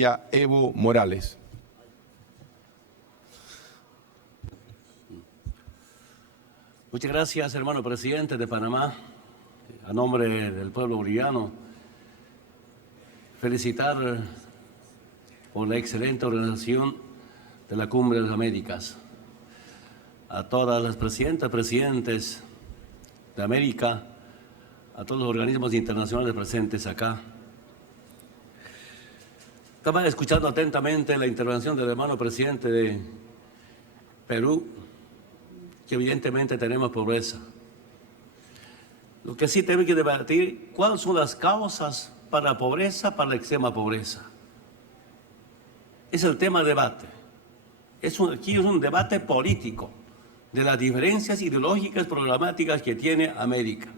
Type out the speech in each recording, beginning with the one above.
Evo Morales. Muchas gracias, hermano presidente de Panamá. A nombre del pueblo boliviano, felicitar por la excelente organización de la Cumbre de las Américas. A todas las presidentas, presidentes de América, a todos los organismos internacionales presentes acá. Estaba escuchando atentamente la intervención del hermano presidente de Perú, que evidentemente tenemos pobreza. Lo que sí tenemos que debatir, ¿cuáles son las causas para la pobreza, para la extrema pobreza? Es el tema de debate. Aquí es un debate político de las diferencias ideológicas, programáticas que tiene América.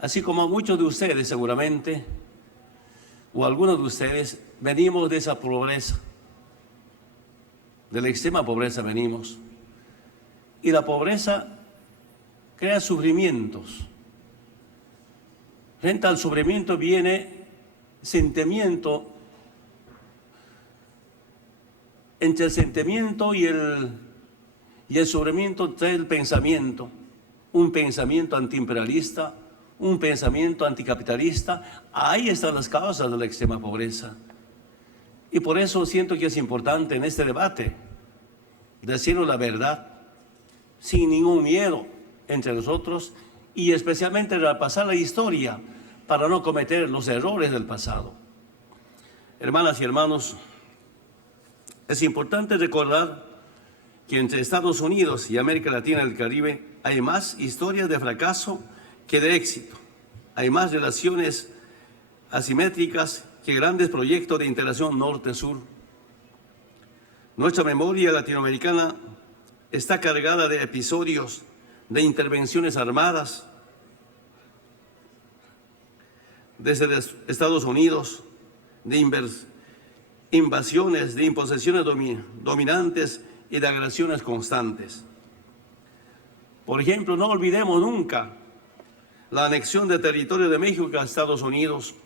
Así como muchos de ustedes seguramente, o algunos de ustedes, venimos de esa pobreza, de la extrema pobreza venimos. Y la pobreza crea sufrimientos. Frente al sufrimiento viene sentimiento. Entre el sentimiento y el sufrimiento trae el pensamiento. Un pensamiento antiimperialista, un pensamiento anticapitalista. Ahí están las causas de la extrema pobreza. Y por eso siento que es importante en este debate decirnos la verdad, sin ningún miedo entre nosotros, y especialmente repasar la historia para no cometer los errores del pasado. Hermanas y hermanos, es importante recordar que entre Estados Unidos y América Latina y el Caribe hay más historias de fracaso que de éxito. Hay más relaciones asimétricas que grandes proyectos de integración norte-sur. Nuestra memoria latinoamericana está cargada de episodios de intervenciones armadas desde Estados Unidos, de invasiones, de imposiciones dominantes y de agresiones constantes. Por ejemplo, no olvidemos nunca la anexión de territorio de México a Estados Unidos,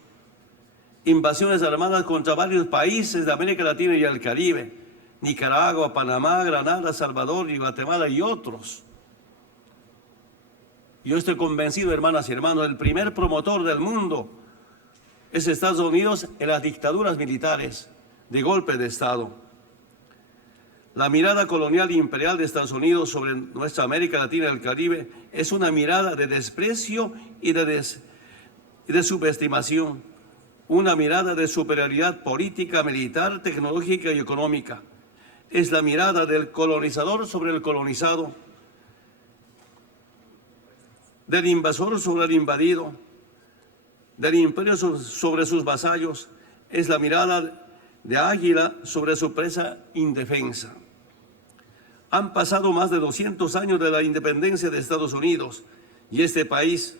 invasiones armadas contra varios países de América Latina y el Caribe, Nicaragua, Panamá, Granada, Salvador y Guatemala y otros. Yo estoy convencido, hermanas y hermanos, el primer promotor del mundo es Estados Unidos en las dictaduras militares de golpe de Estado. La mirada colonial e imperial de Estados Unidos sobre nuestra América Latina y el Caribe es una mirada de desprecio y de subestimación, una mirada de superioridad política, militar, tecnológica y económica. Es la mirada del colonizador sobre el colonizado, del invasor sobre el invadido, del imperio sobre sus vasallos. Es la mirada de águila sobre su presa indefensa. Han pasado más de 200 años de la independencia de Estados Unidos y este país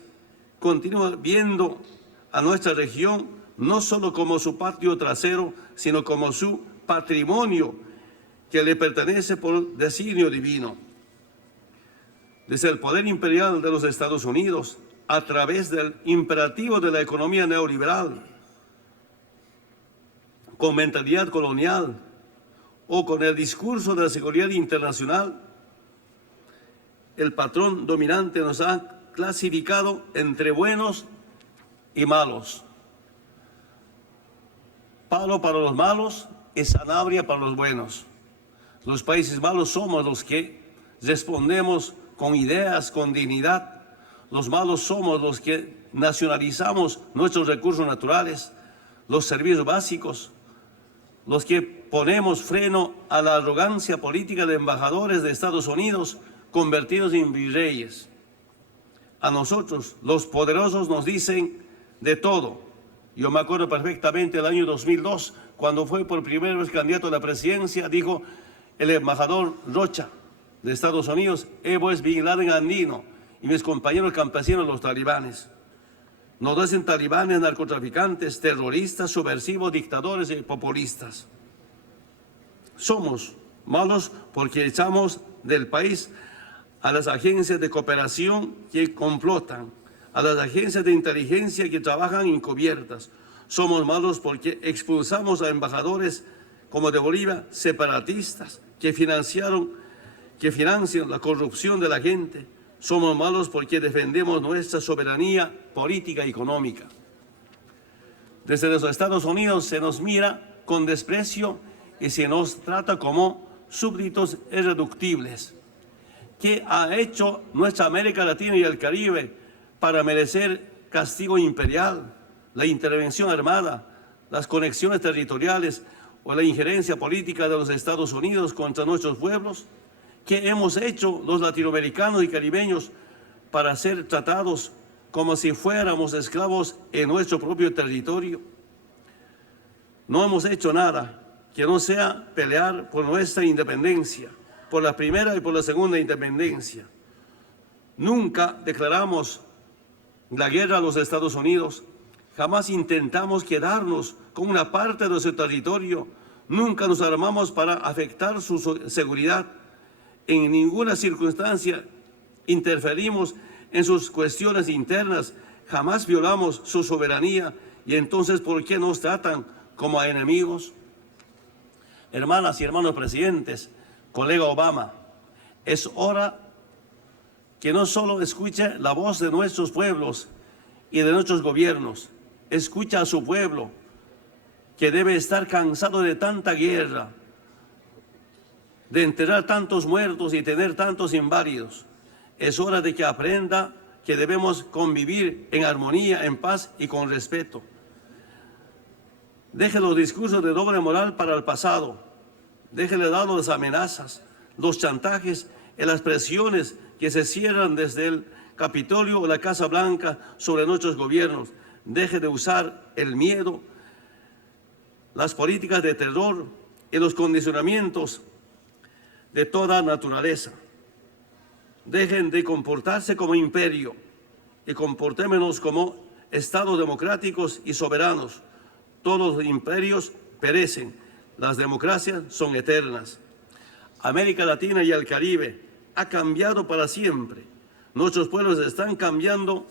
continúa viendo a nuestra región no solo como su patio trasero, sino como su patrimonio que le pertenece por designio divino. Desde el poder imperial de los Estados Unidos, a través del imperativo de la economía neoliberal, con mentalidad colonial o con el discurso de la seguridad internacional, el patrón dominante nos ha clasificado entre buenos y malos. Palo para los malos y sanabria para los buenos. Los países malos somos los que respondemos con ideas, con dignidad. Los malos somos los que nacionalizamos nuestros recursos naturales, los servicios básicos, los que ponemos freno a la arrogancia política de embajadores de Estados Unidos convertidos en virreyes. A nosotros, los poderosos, nos dicen de todo. Yo me acuerdo perfectamente del año 2002, cuando fue por primera vez candidato a la presidencia, dijo el embajador Rocha de Estados Unidos: Evo es Bin Laden andino y mis compañeros campesinos los talibanes. Nos dicen talibanes, narcotraficantes, terroristas, subversivos, dictadores y populistas. Somos malos porque echamos del país a las agencias de cooperación que complotan, a las agencias de inteligencia que trabajan encubiertas. Somos malos porque expulsamos a embajadores como de Bolivia, separatistas, que financian la corrupción de la gente. Somos malos porque defendemos nuestra soberanía política y económica. Desde los Estados Unidos se nos mira con desprecio y se nos trata como súbditos irreductibles. ¿Qué ha hecho nuestra América Latina y el Caribe para merecer castigo imperial, la intervención armada, las conexiones territoriales o la injerencia política de los Estados Unidos contra nuestros pueblos? ¿Qué hemos hecho los latinoamericanos y caribeños para ser tratados como si fuéramos esclavos en nuestro propio territorio? No hemos hecho nada que no sea pelear por nuestra independencia, por la primera y por la segunda independencia. Nunca declaramos la guerra a los Estados Unidos, jamás intentamos quedarnos con una parte de nuestro territorio, nunca nos armamos para afectar su seguridad. En ninguna circunstancia interferimos en sus cuestiones internas, jamás violamos su soberanía. Y entonces, ¿por qué nos tratan como a enemigos? Hermanas y hermanos presidentes, colega Obama, es hora que no solo escuche la voz de nuestros pueblos y de nuestros gobiernos, escucha a su pueblo, que debe estar cansado de tanta guerra, de enterrar tantos muertos y tener tantos inválidos. Es hora de que aprenda que debemos convivir en armonía, en paz y con respeto. Deje los discursos de doble moral para el pasado. Déjele de lado las amenazas, los chantajes y las presiones que se cierran desde el Capitolio o la Casa Blanca sobre nuestros gobiernos. Deje de usar el miedo, las políticas de terror y los condicionamientos de toda naturaleza. Dejen de comportarse como imperio y comportémonos como estados democráticos y soberanos. Todos los imperios perecen, las democracias son eternas. América Latina y el Caribe ha cambiado para siempre. Nuestros pueblos están cambiando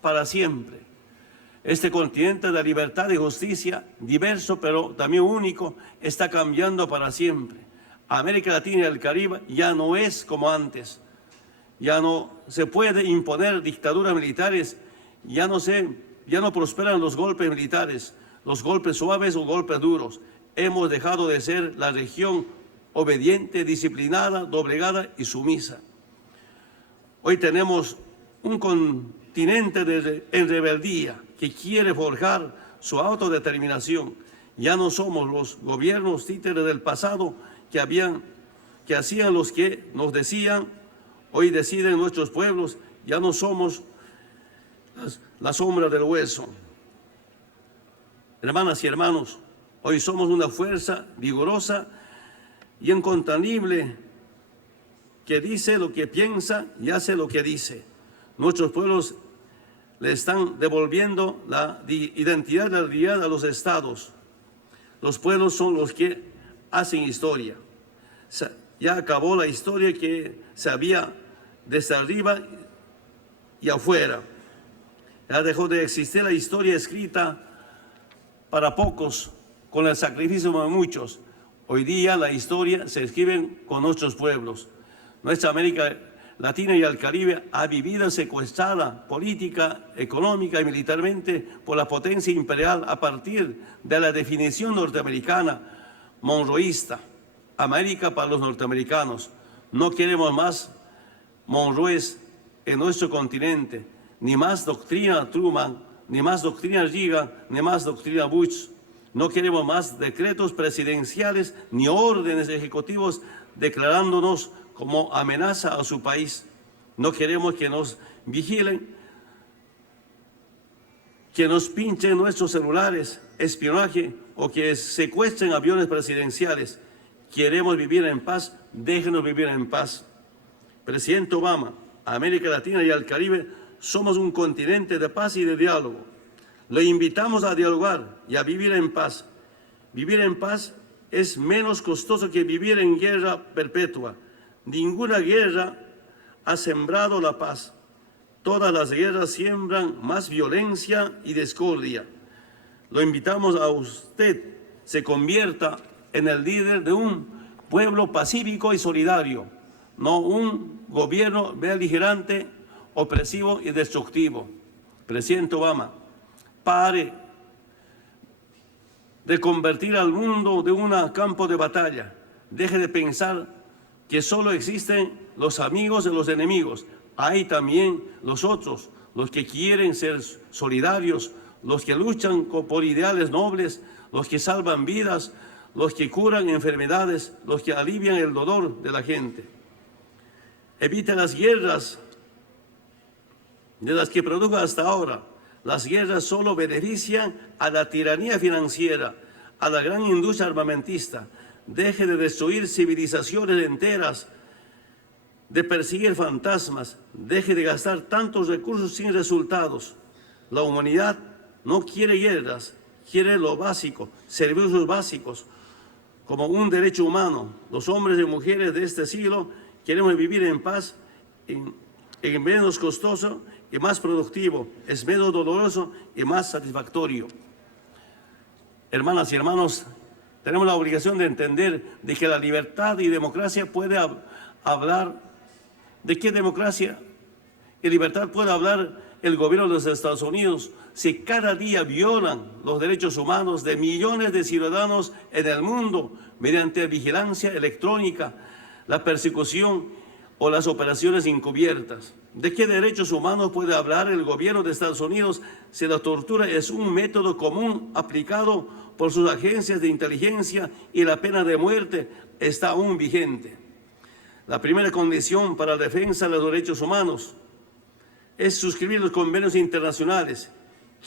para siempre. Este continente de libertad y justicia, diverso pero también único, está cambiando para siempre. América Latina y el Caribe ya no es como antes. Ya no se puede imponer dictaduras militares, ya no prosperan los golpes militares, los golpes suaves o golpes duros. Hemos dejado de ser la región obediente, disciplinada, doblegada y sumisa. Hoy tenemos un continente en rebeldía que quiere forjar su autodeterminación. Ya no somos los gobiernos títeres del pasado que hacían los que nos decían. Hoy deciden nuestros pueblos, ya no somos la sombra del hueso. Hermanas y hermanos, hoy somos una fuerza vigorosa y incontenible que dice lo que piensa y hace lo que dice. Nuestros pueblos le están devolviendo la identidad de la realidad a los estados. Los pueblos son los que hacen historia. Ya acabó la historia que se había desde arriba y afuera. Ya dejó de existir la historia escrita para pocos, con el sacrificio de muchos. Hoy día la historia se escribe con nuestros pueblos. Nuestra América Latina y el Caribe ha vivido secuestrada política, económica y militarmente por la potencia imperial a partir de la definición norteamericana monroísta. América para los norteamericanos. No queremos más monroes en nuestro continente, ni más doctrina Truman, ni más doctrina Reagan, ni más doctrina Bush. No queremos más decretos presidenciales ni órdenes ejecutivos declarándonos como amenaza a su país. No queremos que nos vigilen, que nos pinchen nuestros celulares, espionaje o que secuestren aviones presidenciales. Queremos vivir en paz, déjenos vivir en paz. Presidente Obama, América Latina y el Caribe somos un continente de paz y de diálogo. Le invitamos a dialogar y a vivir en paz. Vivir en paz es menos costoso que vivir en guerra perpetua. Ninguna guerra ha sembrado la paz. Todas las guerras siembran más violencia y discordia. lo invitamos a usted, se convierta en el líder de un pueblo pacífico y solidario, no un gobierno beligerante, opresivo y destructivo. Presidente Obama, pare de convertir al mundo de un campo de batalla. Deje de pensar que solo existen los amigos de los enemigos. Hay también los otros, los que quieren ser solidarios, los que luchan por ideales nobles, los que salvan vidas, los que curan enfermedades, los que alivian el dolor de la gente. Evite las guerras de las que produjo hasta ahora. Las guerras solo benefician a la tiranía financiera, a la gran industria armamentista. Deje de destruir civilizaciones enteras, de perseguir fantasmas. Deje de gastar tantos recursos sin resultados. La humanidad no quiere guerras, quiere lo básico, servicios básicos, como un derecho humano. Los hombres y mujeres de este siglo queremos vivir en paz, en menos costoso y más productivo, es menos doloroso y más satisfactorio. Hermanas y hermanos, tenemos la obligación de entender de que la libertad y democracia puede hablar. ¿De qué democracia y libertad puede hablar el gobierno de los Estados Unidos si cada día violan los derechos humanos de millones de ciudadanos en el mundo mediante vigilancia electrónica, la persecución o las operaciones encubiertas? ¿De qué derechos humanos puede hablar el gobierno de Estados Unidos si la tortura es un método común aplicado por sus agencias de inteligencia y la pena de muerte está aún vigente? La primera condición para la defensa de los derechos humanos es suscribir los convenios internacionales.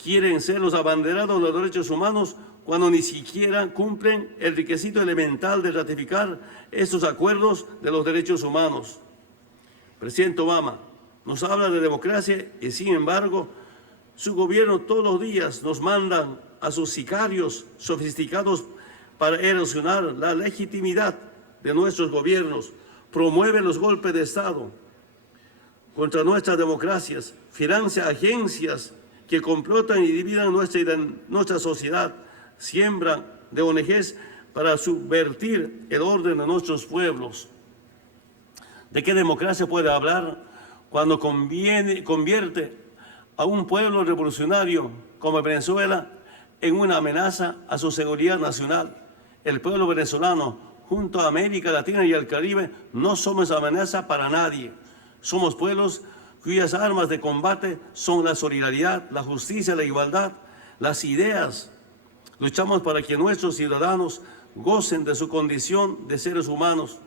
Quieren ser los abanderados de los derechos humanos cuando ni siquiera cumplen el requisito elemental de ratificar estos acuerdos de los derechos humanos. Presidente Obama nos habla de democracia y, sin embargo, su gobierno todos los días nos mandan a sus sicarios sofisticados para erosionar la legitimidad de nuestros gobiernos. Promueve los golpes de Estado contra nuestras democracias, financia agencias que complotan y dividen nuestra sociedad, siembran de ONGs para subvertir el orden de nuestros pueblos. ¿De qué democracia puede hablar cuando convierte a un pueblo revolucionario como Venezuela en una amenaza a su seguridad nacional? El pueblo venezolano, junto a América Latina y el Caribe, no somos amenaza para nadie. Somos pueblos cuyas armas de combate son la solidaridad, la justicia, la igualdad, las ideas. Luchamos para que nuestros ciudadanos gocen de su condición de seres humanos.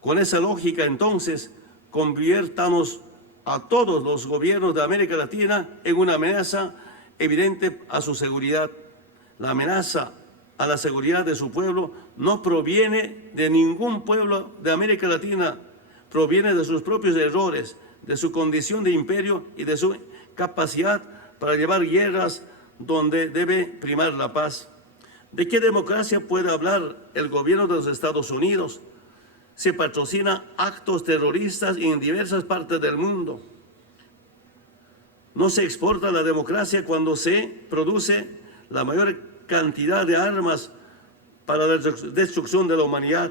Con esa lógica, entonces, conviértanos a todos los gobiernos de América Latina en una amenaza evidente a su seguridad. La amenaza a la seguridad de su pueblo no proviene de ningún pueblo de América Latina, proviene de sus propios errores, de su condición de imperio y de su capacidad para llevar guerras donde debe primar la paz. ¿De qué democracia puede hablar el gobierno de los Estados Unidos? Se patrocina actos terroristas en diversas partes del mundo. No se exporta la democracia cuando se produce la mayor cantidad de armas para la destrucción de la humanidad.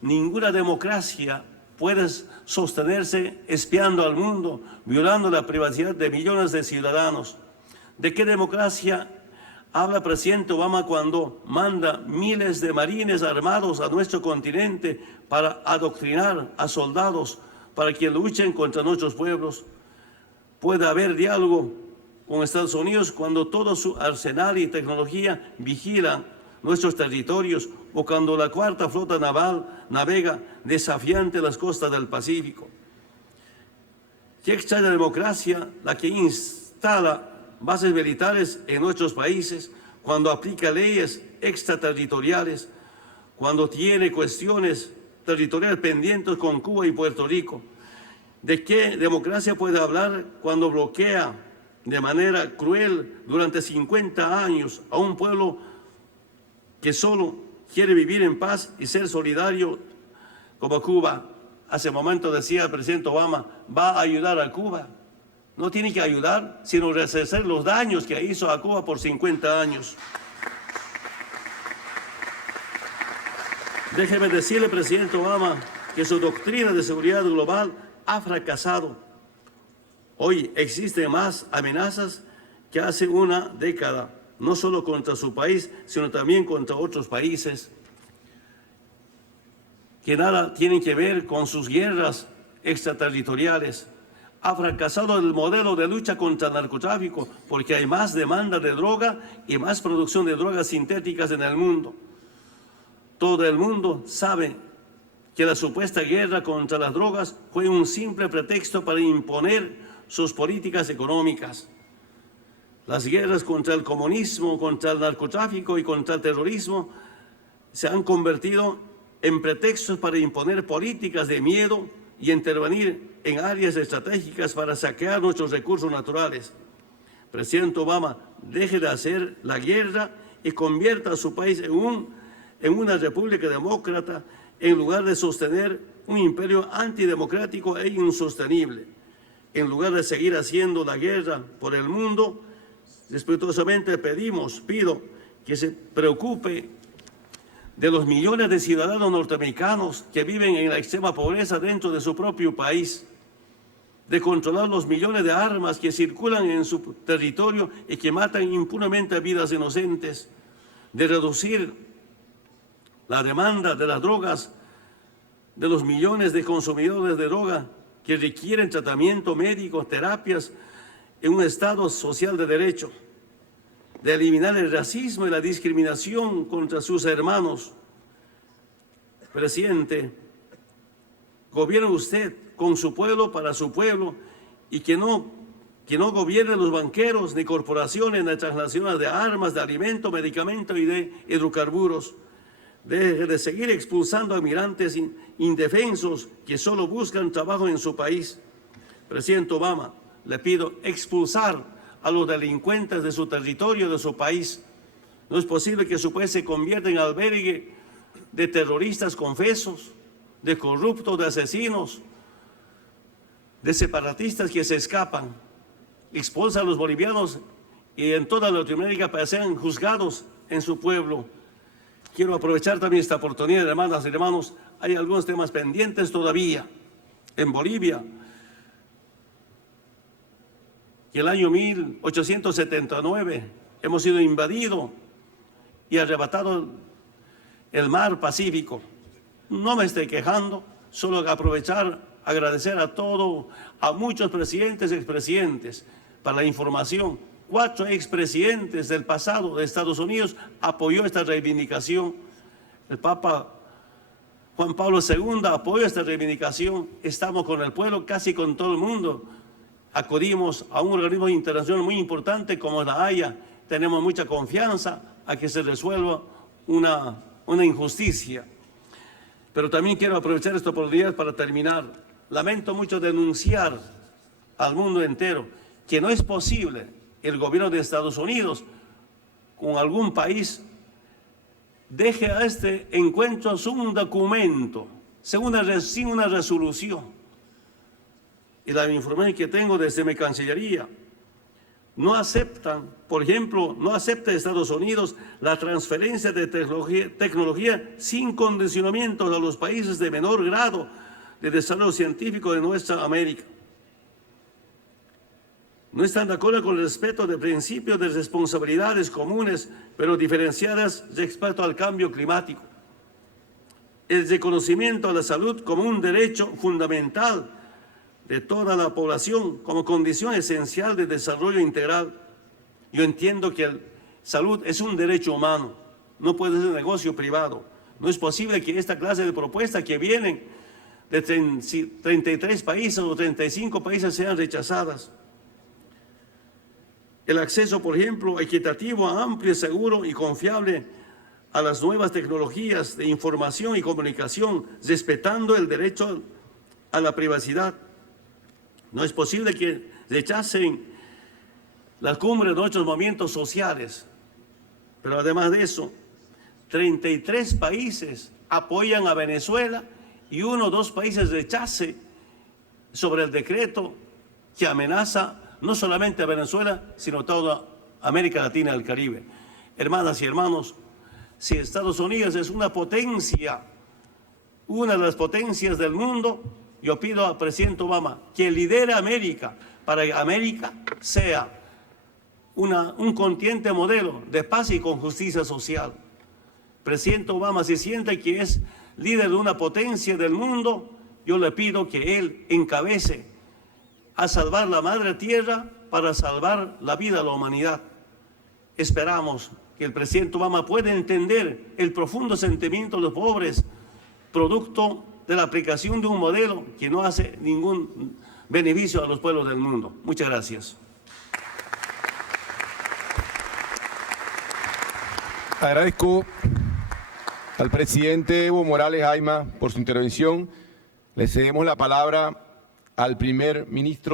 Ninguna democracia puede sostenerse espiando al mundo, violando la privacidad de millones de ciudadanos. ¿De qué democracia habla el presidente Obama cuando manda miles de marines armados a nuestro continente para adoctrinar a soldados para que luchen contra nuestros pueblos? Puede haber diálogo con Estados Unidos cuando todo su arsenal y tecnología vigila nuestros territorios o cuando la cuarta flota naval navega desafiante las costas del Pacífico. Qué extraña democracia la que instala bases militares en nuestros países, cuando aplica leyes extraterritoriales, cuando tiene cuestiones territoriales pendientes con Cuba y Puerto Rico. ¿De qué democracia puede hablar cuando bloquea de manera cruel durante 50 años a un pueblo que solo quiere vivir en paz y ser solidario como Cuba? Hace un momento decía el presidente Obama, va a ayudar a Cuba. no tiene que ayudar, sino resarcir los daños que hizo a Cuba por 50 años. Déjeme decirle, presidente Obama, que su doctrina de seguridad global ha fracasado. Hoy existen más amenazas que hace una década, no solo contra su país, sino también contra otros países que nada tienen que ver con sus guerras extraterritoriales. Ha fracasado el modelo de lucha contra el narcotráfico porque hay más demanda de droga y más producción de drogas sintéticas en el mundo. Todo el mundo sabe que la supuesta guerra contra las drogas fue un simple pretexto para imponer sus políticas económicas. Las guerras contra el comunismo, contra el narcotráfico y contra el terrorismo se han convertido en pretextos para imponer políticas de miedo y intervenir en áreas estratégicas para saquear nuestros recursos naturales. Presidente Obama, deje de hacer la guerra y convierta a su país en una república demócrata en lugar de sostener un imperio antidemocrático e insostenible. En lugar de seguir haciendo la guerra por el mundo, respetuosamente pido que se preocupe de los millones de ciudadanos norteamericanos que viven en la extrema pobreza dentro de su propio país, de controlar los millones de armas que circulan en su territorio y que matan impunemente a vidas inocentes, de reducir la demanda de las drogas, de los millones de consumidores de droga que requieren tratamiento médico, terapias en un Estado social de derecho, de eliminar el racismo y la discriminación contra sus hermanos. Presidente, gobierne usted con su pueblo, para su pueblo, y que no gobiernen los banqueros ni corporaciones ni transnacionales de armas, de alimentos, medicamentos y de hidrocarburos. Deje de seguir expulsando a migrantes indefensos que solo buscan trabajo en su país. Presidente Obama, le pido expulsar a los delincuentes de su territorio, de su país. No es posible que su país se convierta en albergue de terroristas confesos, de corruptos, de asesinos, de separatistas que se escapan. Expulsa a los bolivianos y en toda Latinoamérica para que sean juzgados en su pueblo. Quiero aprovechar también esta oportunidad, hermanas y hermanos. Hay algunos temas pendientes todavía. En Bolivia, y el año 1879 hemos sido invadidos y arrebatado el mar Pacífico. No me estoy quejando, solo agradecer a muchos presidentes y expresidentes para la información. 4 expresidentes del pasado de Estados Unidos apoyó esta reivindicación. El Papa Juan Pablo II apoyó esta reivindicación. Estamos con el pueblo, casi con todo el mundo. Acudimos a un organismo internacional muy importante como la Haya. Tenemos mucha confianza a que se resuelva una injusticia. Pero también quiero aprovechar esta oportunidad para terminar. Lamento mucho denunciar al mundo entero que no es posible el gobierno de Estados Unidos con algún país deje a este encuentro sin un documento, sin una resolución. Y la información que tengo desde mi Cancillería, no aceptan, por ejemplo, no acepta Estados Unidos la transferencia de tecnología sin condicionamientos a los países de menor grado de desarrollo científico de nuestra América. No están de acuerdo con el respeto de principios de responsabilidades comunes, pero diferenciadas respecto al cambio climático. El reconocimiento a la salud como un derecho fundamental de toda la población como condición esencial de desarrollo integral. Yo entiendo que la salud es un derecho humano, no puede ser un negocio privado. No es posible que esta clase de propuestas que vienen de 33 países o 35 países sean rechazadas. El acceso, por ejemplo, equitativo, amplio, seguro y confiable a las nuevas tecnologías de información y comunicación, respetando el derecho a la privacidad. No es posible que rechacen la cumbre de otros movimientos sociales. Pero además de eso, 33 países apoyan a Venezuela y 1 o 2 países rechacen sobre el decreto que amenaza no solamente a Venezuela, sino a toda América Latina y el Caribe. Hermanas y hermanos, si Estados Unidos es una potencia, una de las potencias del mundo, yo pido al presidente Obama que lidere a América para que América sea un continente modelo de paz y con justicia social. Presidente Obama, si siente que es líder de una potencia del mundo, yo le pido que él encabece a salvar la madre tierra para salvar la vida de la humanidad. Esperamos que el presidente Obama pueda entender el profundo sentimiento de los pobres, producto de la aplicación de un modelo que no hace ningún beneficio a los pueblos del mundo. Muchas gracias. Agradezco al presidente Evo Morales Ayma por su intervención. Le cedemos la palabra al primer ministro.